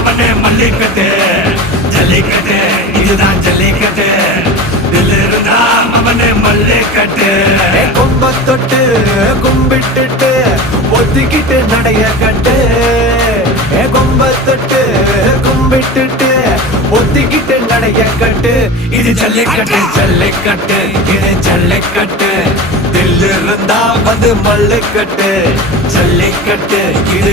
அவனே மல்லிக்கட்டு ஜல்லிக்கட்டு இதுதான் ஜல்லிக்கட்டு தில் இருந்தா அவனே மல்லிக்கட்டு கொம்ப தொட்டு கும்பிட்டுட்டு ஒத்திக்கிட்டு நடைய கட்டு கொம்ப தொட்டு கும்பிட்டுட்டு ஒத்திக்கிட்டு நடைய கட்டு இது ஜல்லிக்கட்டு ஜல்லிக்கட்டு இது ஜல்லிக்கட்டு தில் இருந்தா வந்து மல்லுக்கட்டு ஜல்லிக்கட்டு இது